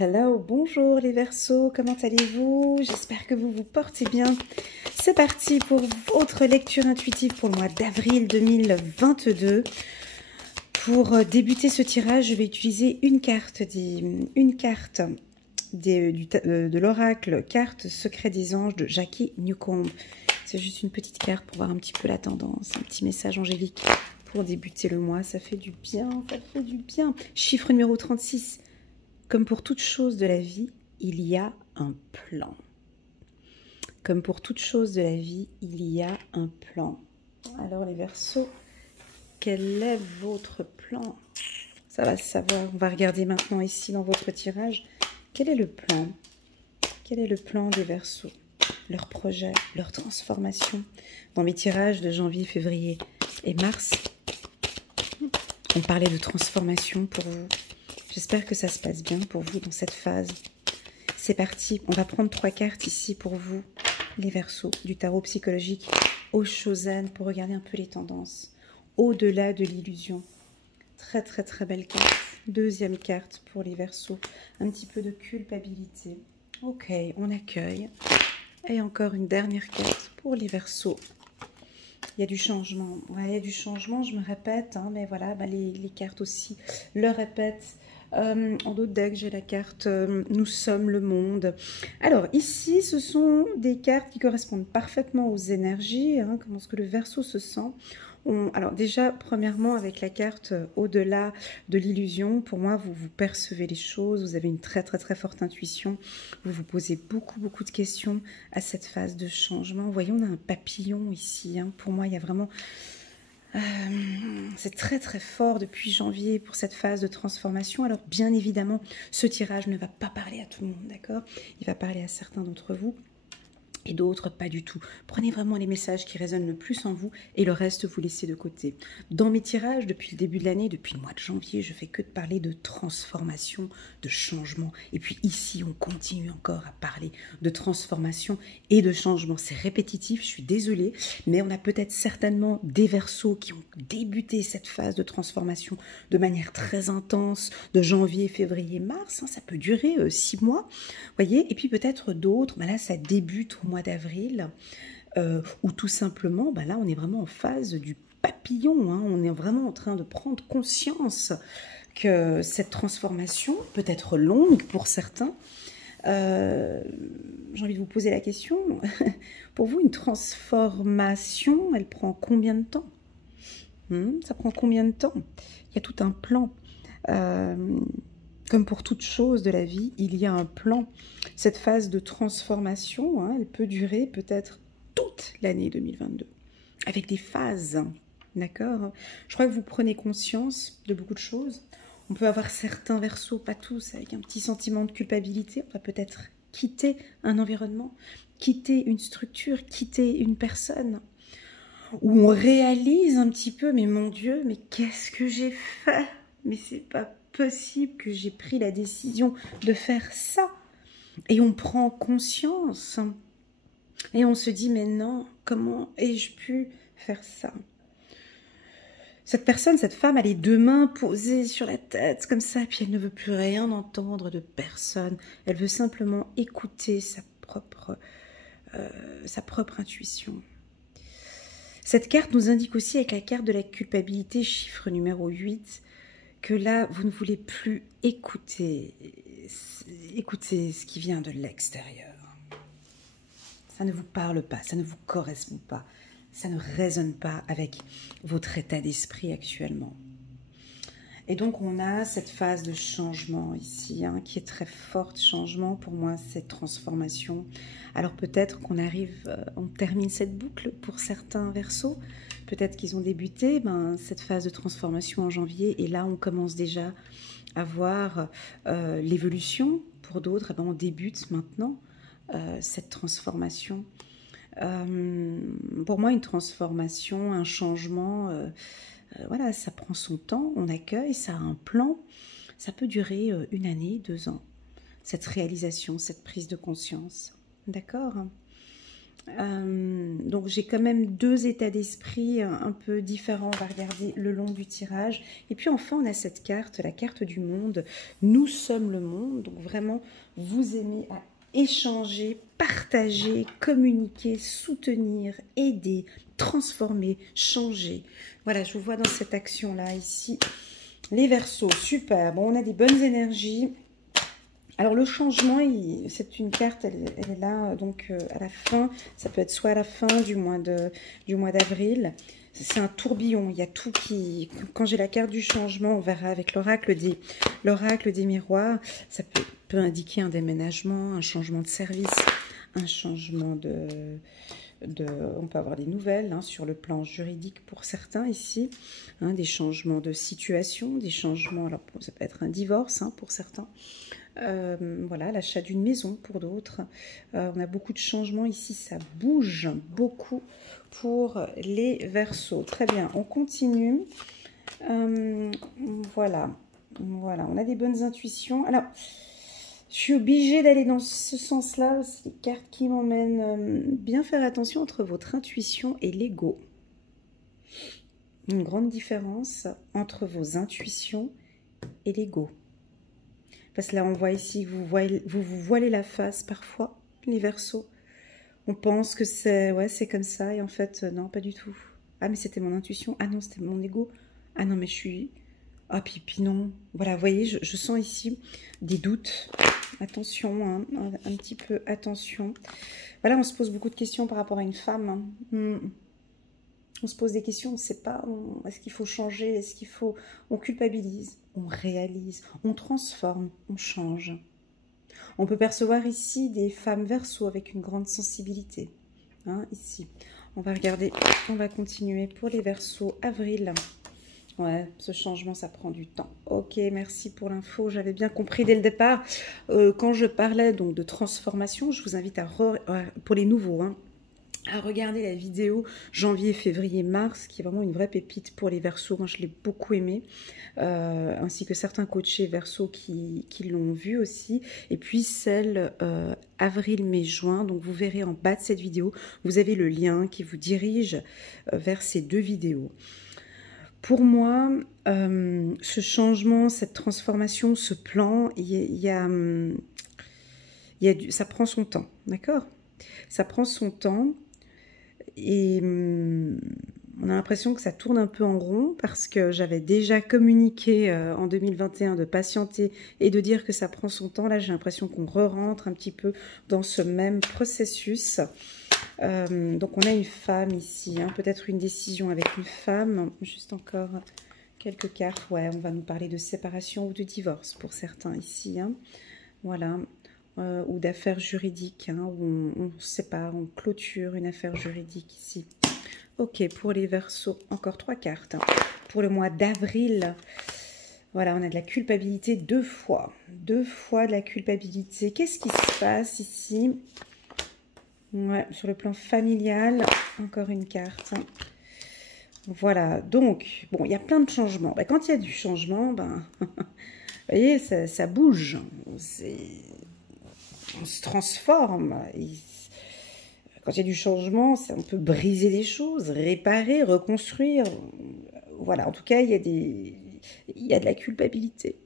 Hello, bonjour les Verseaux, comment allez-vous? J'espère que vous vous portez bien. C'est parti pour votre lecture intuitive pour le mois d'avril 2022. Pour débuter ce tirage, je vais utiliser une carte de l'oracle, carte secret des anges de Jackie Newcomb. C'est juste une petite carte pour voir un petit peu la tendance, un petit message angélique pour débuter le mois. Ça fait du bien, ça fait du bien. Chiffre numéro 36. Comme pour toute chose de la vie, il y a un plan. Comme pour toute chose de la vie, il y a un plan. Alors les Verseaux, quel est votre plan? Ça va se savoir. On va regarder maintenant ici dans votre tirage. Quel est le plan? Quel est le plan des Verseaux? Leur projet, leur transformation. Dans mes tirages de janvier, février et mars, on parlait de transformation pour vous. J'espère que ça se passe bien pour vous dans cette phase. C'est parti, on va prendre 3 cartes ici pour vous, les Verseaux, du tarot psychologique au Chosen, pour regarder un peu les tendances. Au-delà de l'illusion. Très très très belle carte. Deuxième carte pour les Verseaux. Un petit peu de culpabilité. Ok, on accueille. Et encore une dernière carte pour les Verseaux. Il y a du changement. Ouais, il y a du changement, je me répète, hein, mais voilà, les cartes aussi le répètent. En d'autres decks, j'ai la carte Nous sommes le monde. Alors ici, ce sont des cartes qui correspondent parfaitement aux énergies, hein, comment est-ce que le Verseau se sent. Alors déjà, premièrement, avec la carte au-delà de l'illusion, pour moi, vous percevez les choses, vous avez une très très très forte intuition, vous vous posez beaucoup de questions à cette phase de changement. Vous voyez, on a un papillon ici, hein. Pour moi, il y a vraiment... c'est très très fort depuis janvier pour cette phase de transformation. Alors bien évidemment, ce tirage ne va pas parler à tout le monde, d'accord? Il va parler à certains d'entre vous et d'autres pas du tout. Prenez vraiment les messages qui résonnent le plus en vous et le reste vous laissez de côté. Dans mes tirages, depuis le début de l'année, depuis le mois de janvier, je fais que de parler de transformation, de changement. Et puis ici, on continue encore à parler de transformation et de changement. C'est répétitif, je suis désolée, mais on a peut-être certainement des Verseaux qui ont débuté cette phase de transformation de manière très intense, de janvier, février, mars. Ça peut durer 6 mois, voyez. Et puis peut-être d'autres, là ça débute au mois d'avril, ou tout simplement, là on est vraiment en phase du papillon, hein, on est vraiment en train de prendre conscience que cette transformation peut être longue pour certains. J'ai envie de vous poser la question, pour vous une transformation, elle prend combien de temps? Ça prend combien de temps? Il y a tout un plan. Comme pour toute chose de la vie, il y a un plan. Cette phase de transformation, hein, elle peut durer peut-être toute l'année 2022, avec des phases, d'accord? Je crois que vous prenez conscience de beaucoup de choses. On peut avoir certains Verseaux, pas tous, avec un petit sentiment de culpabilité. On va peut-être quitter un environnement, quitter une structure, quitter une personne, où on réalise un petit peu, mais mon Dieu, mais qu'est-ce que j'ai fait? Mais c'est pas possible que j'ai pris la décision de faire ça. Et on prend conscience. Et on se dit, mais non, comment ai-je pu faire ça? Cette personne, cette femme, a les 2 mains posées sur la tête, comme ça, puis elle ne veut plus rien entendre de personne. Elle veut simplement écouter sa propre intuition. Cette carte nous indique aussi, avec la carte de la culpabilité, chiffre numéro 8, que là, vous ne voulez plus écouter ce qui vient de l'extérieur. Ça ne vous parle pas, ça ne vous correspond pas, ça ne résonne pas avec votre état d'esprit actuellement. Et donc, on a cette phase de changement ici, hein, qui est très forte, changement, pour moi, cette transformation. Alors peut-être qu'on on termine cette boucle pour certains Verseaux. Peut-être qu'ils ont débuté cette phase de transformation en janvier, et là, on commence déjà à voir l'évolution. Pour d'autres, on débute maintenant cette transformation. Pour moi, une transformation, un changement... voilà, ça prend son temps, on accueille, ça a un plan, ça peut durer 1 année, 2 ans, cette réalisation, cette prise de conscience, d'accord? Donc j'ai quand même deux états d'esprit un peu différents. On va regarder le long du tirage. Et puis enfin, on a cette carte, la carte du monde. Nous sommes le monde. Donc vraiment, vous aimez à échanger, partager, communiquer, soutenir, aider, transformer, changer. Voilà, je vous vois dans cette action-là ici. Les Verseaux, super. Bon, on a des bonnes énergies. Alors le changement, c'est une carte, elle est là donc à la fin, ça peut être soit à la fin du mois d'avril, c'est un tourbillon, il y a tout qui, quand j'ai la carte du changement, on verra avec l'oracle des miroirs, ça peut indiquer un déménagement, un changement de service, un changement on peut avoir des nouvelles hein, sur le plan juridique pour certains ici, hein, des changements de situation, des changements, alors ça peut être un divorce hein, pour certains. Voilà, l'achat d'une maison pour d'autres. On a beaucoup de changements ici, ça bouge beaucoup pour les Verseaux. Très bien, on continue. Voilà, on a des bonnes intuitions. Alors, je suis obligée d'aller dans ce sens-là. C'est les cartes qui m'emmènent bien faire attention entre votre intuition et l'ego. Une grande différence entre vos intuitions et l'ego. Parce que là, on voit ici que vous voilez la face parfois, les Verseaux. On pense que c'est comme ça et en fait, non, pas du tout. Ah, mais c'était mon intuition. Ah non, c'était mon ego. Ah non, mais je suis... Ah, puis non. Voilà, vous voyez, je sens ici des doutes. Attention, hein, un petit peu, attention. Voilà, on se pose beaucoup de questions par rapport à une femme. Hein. On se pose des questions, on ne sait pas, est-ce qu'il faut changer, est-ce qu'il faut... On culpabilise, on réalise, on transforme, on change. On peut percevoir ici des femmes Verseaux avec une grande sensibilité. Hein, ici, on va regarder, on va continuer pour les Verseaux. Avril, ouais, ce changement, ça prend du temps. Ok, merci pour l'info, j'avais bien compris dès le départ. Quand je parlais donc de transformation, je vous invite pour les nouveaux, hein, à regarder la vidéo janvier, février, mars, qui est vraiment une vraie pépite pour les Verseaux. Moi, je l'ai beaucoup aimé, ainsi que certains coachés Verseaux qui l'ont vu aussi. Et puis celle avril, mai, juin. Donc, vous verrez en bas de cette vidéo, vous avez le lien qui vous dirige vers ces deux vidéos. Pour moi, ce changement, cette transformation, ce plan, ça prend son temps, d'accord? Ça prend son temps. Et on a l'impression que ça tourne un peu en rond parce que j'avais déjà communiqué en 2021 de patienter et de dire que ça prend son temps. Là, j'ai l'impression qu'on re-rentre un petit peu dans ce même processus. Donc, on a une femme ici, hein, peut-être une décision avec une femme. Juste encore quelques cartes. Ouais, on va nous parler de séparation ou de divorce pour certains ici. Hein. Voilà. Ou d'affaires juridiques, hein, où on sépare, on clôture une affaire juridique ici. Ok, pour les Verseaux, encore 3 cartes. Hein. Pour le mois d'avril, voilà, on a de la culpabilité 2 fois. 2 fois de la culpabilité. Qu'est-ce qui se passe ici? Ouais, sur le plan familial, encore une carte. Hein. Voilà, donc, bon, il y a plein de changements. Ben, quand il y a du changement, ben, vous voyez, ça bouge. On se transforme. Quand il y a du changement, on peut briser des choses, réparer, reconstruire. Voilà, en tout cas, il y a de la culpabilité.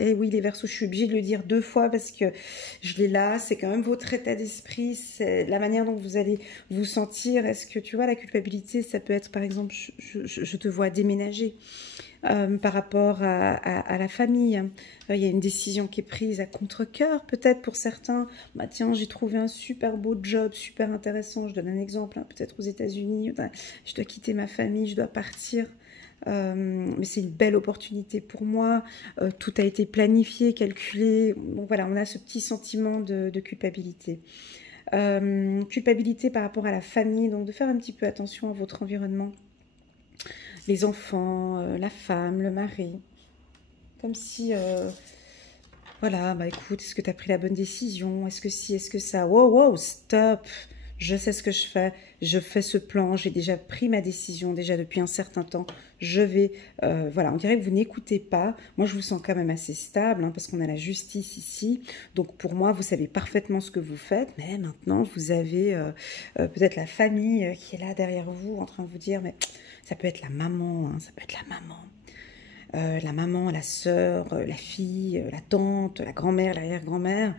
Et oui, les Verseaux, je suis obligée de le dire 2 fois parce que je l'ai là. C'est quand même votre état d'esprit, c'est la manière dont vous allez vous sentir. Est-ce que, tu vois, la culpabilité, ça peut être, par exemple, je te vois déménager. Par rapport à la famille. Il y a une décision qui est prise à contre-cœur, peut-être pour certains. Bah, tiens, j'ai trouvé un super beau job, super intéressant. Je donne un exemple, hein, peut-être aux États-Unis. Je dois quitter ma famille, je dois partir. Mais c'est une belle opportunité pour moi. Tout a été planifié, calculé. Donc voilà, on a ce petit sentiment de culpabilité. Culpabilité par rapport à la famille, donc de faire un petit peu attention à votre environnement. Les enfants, la femme, le mari. Comme si, voilà, bah écoute, est-ce que tu as pris la bonne décision? Est-ce que si, est-ce que ça? Wow, wow, stop! je sais ce que je fais ce plan, j'ai déjà pris ma décision, déjà depuis un certain temps, je vais, voilà, on dirait que vous n'écoutez pas. Moi, je vous sens quand même assez stable, hein, parce qu'on a la justice ici. Donc, pour moi, vous savez parfaitement ce que vous faites, mais maintenant, vous avez peut-être la famille qui est là derrière vous, en train de vous dire, mais ça peut être la maman, hein, ça peut être la maman, la sœur, la fille, la tante, la grand-mère, l'arrière-grand-mère.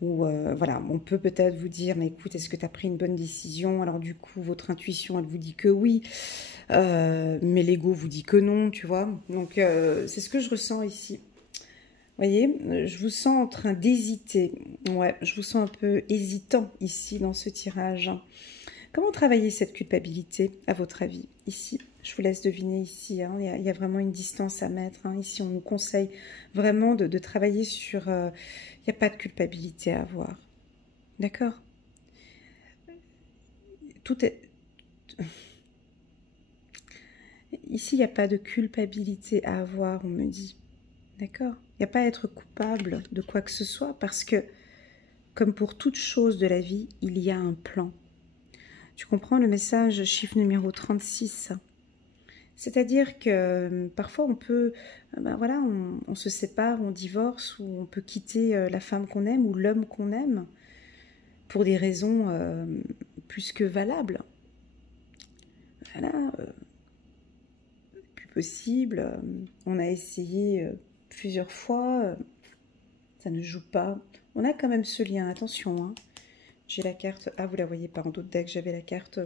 Ou voilà, on peut peut-être vous dire, mais écoute, est-ce que tu as pris une bonne décision? Alors du coup, votre intuition, elle vous dit que oui, mais l'ego vous dit que non, tu vois. Donc c'est ce que je ressens ici. Vous voyez, je vous sens en train d'hésiter. Ouais, je vous sens un peu hésitant ici dans ce tirage. Comment travailler cette culpabilité, à votre avis, ici? Je vous laisse deviner ici, hein. Il y a vraiment une distance à mettre, hein. Ici, on nous conseille vraiment de travailler sur... il n'y a pas de culpabilité à avoir. D'accord? Tout est... Ici, il n'y a pas de culpabilité à avoir, on me dit. D'accord? Il n'y a pas à être coupable de quoi que ce soit, parce que, comme pour toute chose de la vie, il y a un plan. Tu comprends le message, chiffre numéro 36? C'est-à-dire que parfois on peut, ben voilà, on se sépare, on divorce, ou on peut quitter la femme qu'on aime ou l'homme qu'on aime pour des raisons plus que valables. Voilà, plus possible. On a essayé plusieurs fois, ça ne joue pas. On a quand même ce lien, attention, hein. J'ai la carte, ah vous la voyez pas en d'autres decks, j'avais la carte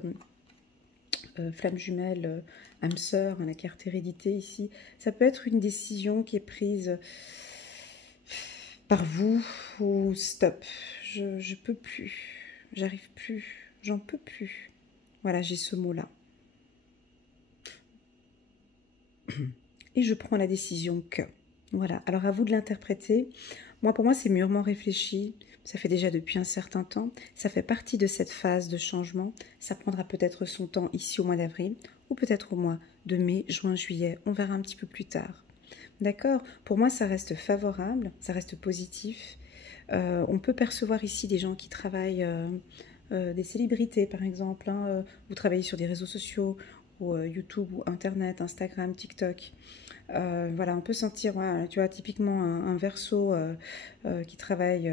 flamme jumelle, âme sœur, la carte hérédité ici. Ça peut être une décision qui est prise par vous ou stop, je peux plus, j'arrive plus, j'en peux plus. Voilà, j'ai ce mot-là. Et je prends la décision que. Voilà, alors à vous de l'interpréter. Moi, pour moi, c'est mûrement réfléchi. Ça fait déjà depuis un certain temps. Ça fait partie de cette phase de changement. Ça prendra peut-être son temps ici au mois d'avril ou peut-être au mois de mai, juin, juillet. On verra un petit peu plus tard. D'accord? Pour moi, ça reste favorable, ça reste positif. On peut percevoir ici des gens qui travaillent, des célébrités par exemple. Hein, vous travaillez sur des réseaux sociaux, ou YouTube, ou Internet, Instagram, TikTok. Voilà, on peut sentir, voilà, tu vois, typiquement un Verseau qui travaille,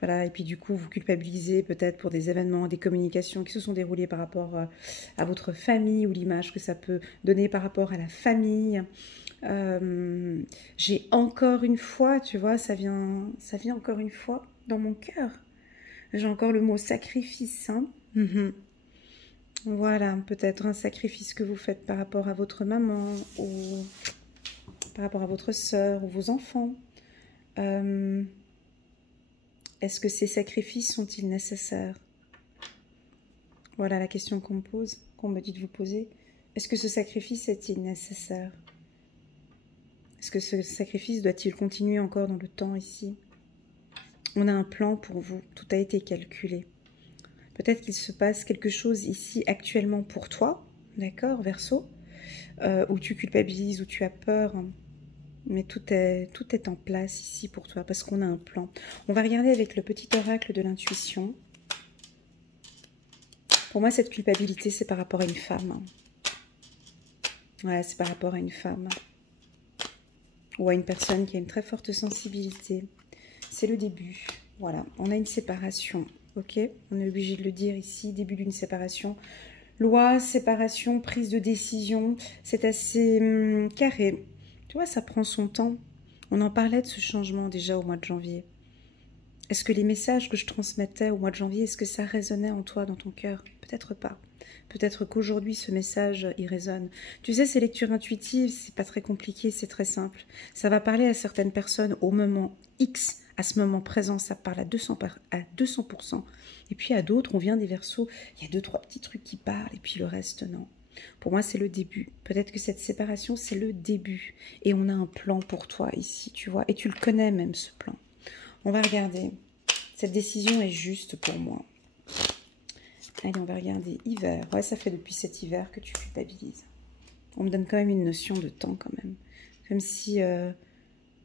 voilà, et puis du coup, vous culpabilisez peut-être pour des événements, des communications qui se sont déroulées par rapport à votre famille, ou l'image que ça peut donner par rapport à la famille. J'ai encore une fois, tu vois, ça vient encore une fois dans mon cœur. J'ai encore le mot sacrifice, hein. Voilà, peut-être un sacrifice que vous faites par rapport à votre maman, ou par rapport à votre sœur, ou vos enfants. Est-ce que ces sacrifices sont-ils nécessaires? Voilà la question qu'on me pose, qu'on me dit de vous poser. Est-ce que ce sacrifice est-il nécessaire? Est-ce que ce sacrifice doit-il continuer encore dans le temps ici? On a un plan pour vous, tout a été calculé. Peut-être qu'il se passe quelque chose ici actuellement pour toi, d'accord, Verseau, où tu culpabilises, où tu as peur, mais tout est en place ici pour toi, parce qu'on a un plan. On va regarder avec le petit oracle de l'intuition. Pour moi, cette culpabilité, c'est par rapport à une femme. Ouais, c'est par rapport à une femme. Ou à une personne qui a une très forte sensibilité. C'est le début. Voilà, on a une séparation. Ok, on est obligé de le dire ici, début d'une séparation. Loi, séparation, prise de décision, c'est assez carré. Tu vois, ça prend son temps. On en parlait de ce changement déjà au mois de janvier. Est-ce que les messages que je transmettais au mois de janvier, est-ce que ça résonnait en toi, dans ton cœur? Peut-être pas. Peut-être qu'aujourd'hui, ce message, il résonne. Tu sais, ces lectures intuitives, c'est pas très compliqué, c'est très simple. Ça va parler à certaines personnes au moment X, à ce moment présent, ça parle à 200%. Et puis à d'autres, on vient des Verseaux, il y a 2-3 petits trucs qui parlent, et puis le reste, non. Pour moi, c'est le début. Peut-être que cette séparation, c'est le début. Et on a un plan pour toi ici, tu vois. Et tu le connais même, ce plan. On va regarder. Cette décision est juste pour moi. Allez, on va regarder hiver. Ouais, ça fait depuis cet hiver que tu culpabilises. On me donne quand même une notion de temps, quand même. Comme si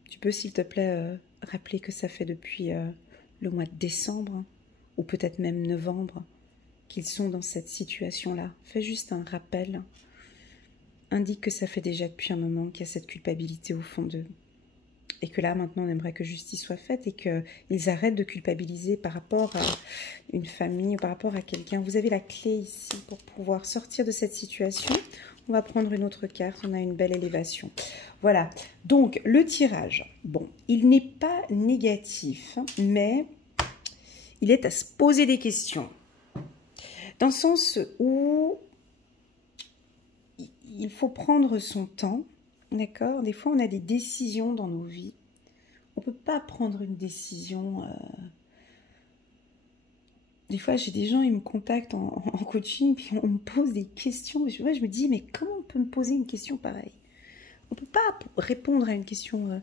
tu peux, s'il te plaît, rappeler que ça fait depuis le mois de décembre, ou peut-être même novembre, qu'ils sont dans cette situation-là. Fais juste un rappel. Indique que ça fait déjà depuis un moment qu'il y a cette culpabilité au fond d'eux. Et que là, maintenant, on aimerait que justice soit faite et qu'ils arrêtent de culpabiliser par rapport à une famille ou par rapport à quelqu'un. Vous avez la clé ici pour pouvoir sortir de cette situation. On va prendre une autre carte. On a une belle élévation. Voilà. Donc, le tirage. Bon, il n'est pas négatif, mais il est à se poser des questions. Dans le sens où il faut prendre son temps. D'accord? Des fois, on a des décisions dans nos vies. On ne peut pas prendre une décision. Des fois, j'ai des gens, ils me contactent en coaching, puis on me pose des questions. Je me dis, mais comment on peut me poser une question pareille? On ne peut pas répondre à une question.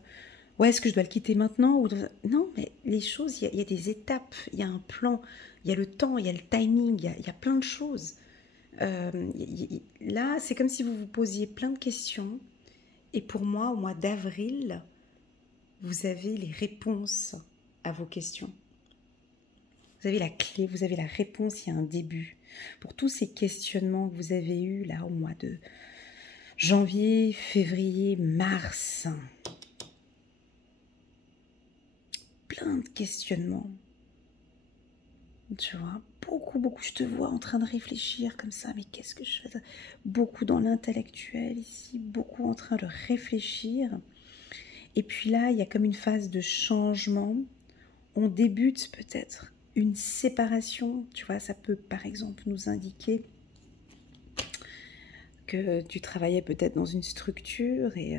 Ouais, est-ce que je dois le quitter maintenant ou... Non, mais les choses, il y a des étapes, il y a un plan, il y a le temps, il y a le timing, il y a plein de choses. Là, c'est comme si vous vous posiez plein de questions. Et pour moi, au mois d'avril, vous avez les réponses à vos questions. Vous avez la clé, vous avez la réponse, il y a un début. Pour tous ces questionnements que vous avez eus là au mois de janvier, février, mars. Plein de questionnements. Tu vois, beaucoup, je te vois en train de réfléchir comme ça, mais qu'est-ce que je fais? Beaucoup dans l'intellectuel ici, beaucoup en train de réfléchir. Et puis là, il y a comme une phase de changement. On débute peut-être une séparation. Tu vois, ça peut par exemple nous indiquer que tu travaillais peut-être dans une structure et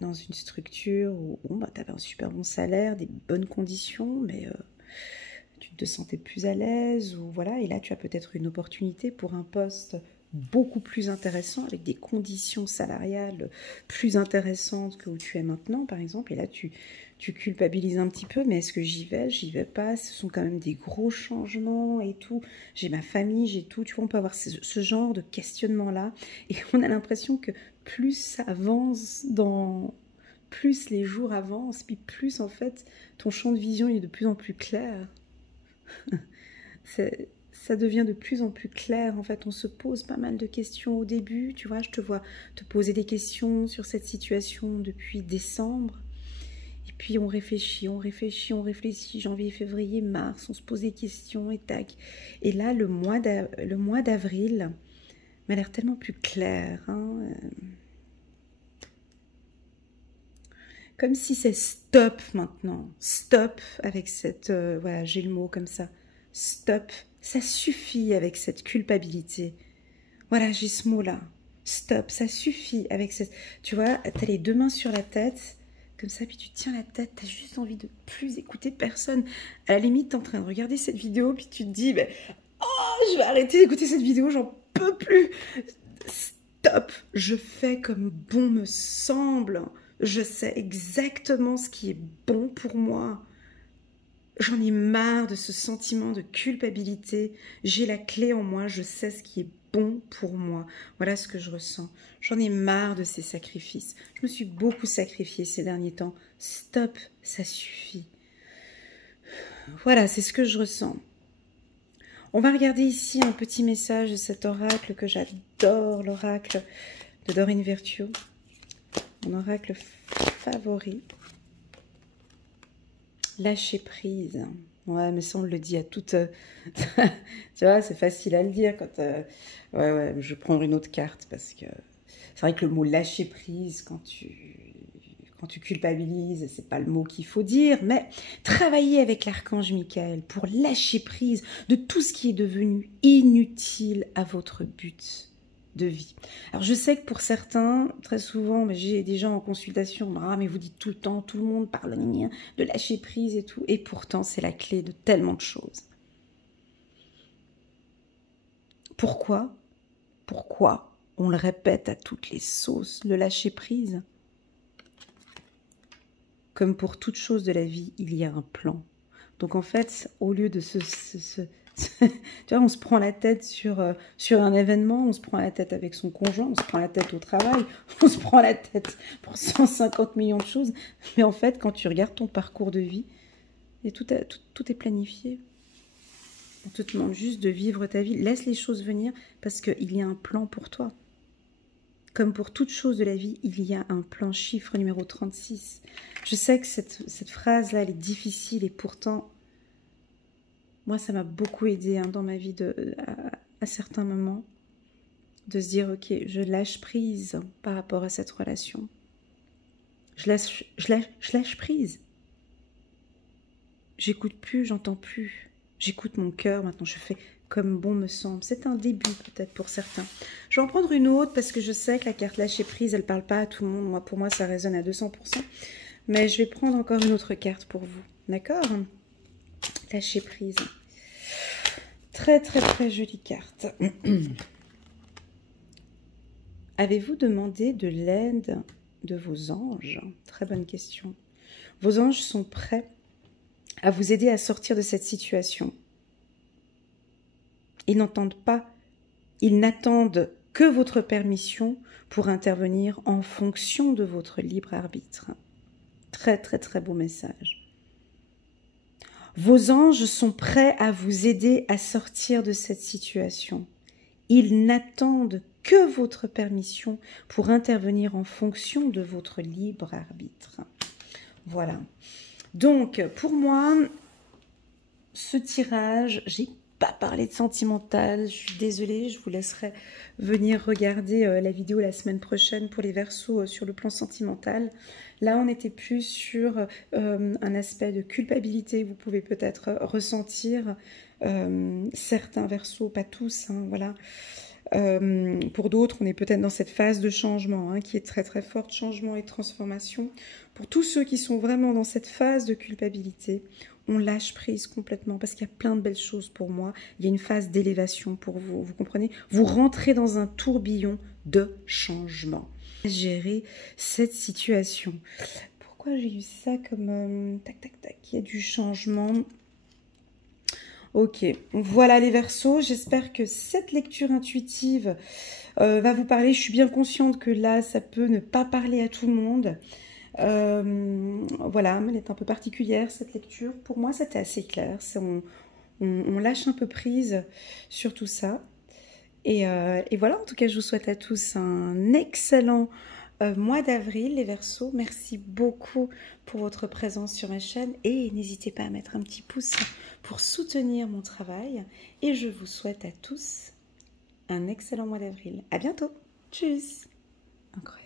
dans une structure où bon, bah, tu avais un super bon salaire, des bonnes conditions, mais tu te sentais plus à l'aise, ou voilà, et là tu as peut-être une opportunité pour un poste beaucoup plus intéressant, avec des conditions salariales plus intéressantes que où tu es maintenant, par exemple, et là tu culpabilises un petit peu, mais est-ce que j'y vais pas, ce sont quand même des gros changements et tout, j'ai ma famille, j'ai tout, tu vois, on peut avoir ce genre de questionnement-là, et on a l'impression que plus ça avance plus les jours avancent, puis plus en fait ton champ de vision est de plus en plus clair. Ça devient de plus en plus clair. En fait, on se pose pas mal de questions au début. Tu vois, je te vois te poser des questions sur cette situation depuis décembre. Et puis on réfléchit. Janvier, février, mars, on se pose des questions et tac. Et là, le mois d'avril m'a l'air tellement plus clair. Hein. Comme si c'est stop maintenant. Stop avec cette... voilà, j'ai le mot comme ça. Stop. Ça suffit avec cette culpabilité. Voilà, j'ai ce mot-là. Stop, ça suffit avec cette... Tu vois, t'as les deux mains sur la tête, comme ça, puis tu tiens la tête, t'as juste envie de plus écouter personne. À la limite, t'es en train de regarder cette vidéo, puis tu te dis, ben, oh, je vais arrêter d'écouter cette vidéo, j'en peux plus. Stop, je fais comme bon me semble. Je sais exactement ce qui est bon pour moi. J'en ai marre de ce sentiment de culpabilité. J'ai la clé en moi, je sais ce qui est bon pour moi. Voilà ce que je ressens. J'en ai marre de ces sacrifices. Je me suis beaucoup sacrifiée ces derniers temps. Stop, ça suffit. Voilà, c'est ce que je ressens. On va regarder ici un petit message de cet oracle que j'adore, l'oracle de Doreen Virtue. Mon oracle favori. Lâcher prise. Ouais, mais ça, on le dit à toute... tu vois, c'est facile à le dire quand... Ouais, je vais prendre une autre carte parce que... C'est vrai que le mot lâcher prise, quand tu culpabilises, c'est pas le mot qu'il faut dire, mais travailler avec l'archange Michael pour lâcher prise de tout ce qui est devenu inutile à votre but de vie. Alors je sais que pour certains, très souvent, j'ai des gens en consultation, ah mais vous dites tout le temps, tout le monde parle de lâcher prise et tout, et pourtant c'est la clé de tellement de choses. Pourquoi on le répète à toutes les sauces, le lâcher prise? Comme pour toute chose de la vie, il y a un plan. Donc en fait, au lieu de tu vois, on se prend la tête sur un événement, on se prend la tête avec son conjoint, on se prend la tête au travail, on se prend la tête pour 150 millions de choses. Mais en fait, quand tu regardes ton parcours de vie, et tout est planifié. On te demande juste de vivre ta vie. Laisse les choses venir parce qu'il y a un plan pour toi. Comme pour toute chose de la vie, il y a un plan, chiffre numéro 36. Je sais que cette phrase-là, elle est difficile et pourtant, moi, ça m'a beaucoup aidé dans ma vie à certains moments de se dire, ok, je lâche prise par rapport à cette relation. Je lâche prise. J'écoute plus, j'entends plus. J'écoute mon cœur, maintenant je fais comme bon me semble. C'est un début peut-être pour certains. Je vais en prendre une autre parce que je sais que la carte lâcher prise, elle ne parle pas à tout le monde. Pour moi, ça résonne à 200%. Mais je vais prendre encore une autre carte pour vous. D'accord? Lâcher prise. Très, très, très jolie carte. Avez-vous demandé de l'aide de vos anges? Très bonne question. Vos anges sont prêts à vous aider à sortir de cette situation. Ils n'entendent pas, ils n'attendent que votre permission pour intervenir en fonction de votre libre arbitre. Très, très, très beau message. Vos anges sont prêts à vous aider à sortir de cette situation. Ils n'attendent que votre permission pour intervenir en fonction de votre libre arbitre. Voilà. Donc, pour moi, ce tirage, j'ai pas parlé de sentimental, je suis désolée, je vous laisserai venir regarder la vidéo la semaine prochaine pour les Verseaux sur le plan sentimental. Là, on était plus sur un aspect de culpabilité, vous pouvez peut-être ressentir certains Verseaux, pas tous, hein, voilà. Pour d'autres, on est peut-être dans cette phase de changement qui est très très forte, changement et transformation. Pour tous ceux qui sont vraiment dans cette phase de culpabilité, on lâche prise complètement parce qu'il y a plein de belles choses pour moi. Il y a une phase d'élévation pour vous, vous comprenez? Vous rentrez dans un tourbillon de changement. Gérer cette situation. Pourquoi j'ai eu ça comme... tac, tac, tac, il y a du changement. Ok, voilà les Verseaux, j'espère que cette lecture intuitive va vous parler. Je suis bien consciente que là, ça peut ne pas parler à tout le monde. Voilà, elle est un peu particulière cette lecture. Pour moi, c'était assez clair. On lâche un peu prise sur tout ça. Et voilà, en tout cas, je vous souhaite à tous un excellent mois d'avril, les Verseaux. Merci beaucoup pour votre présence sur ma chaîne et n'hésitez pas à mettre un petit pouce pour soutenir mon travail. Et je vous souhaite à tous un excellent mois d'avril. À bientôt. Tchuss. Incroyable.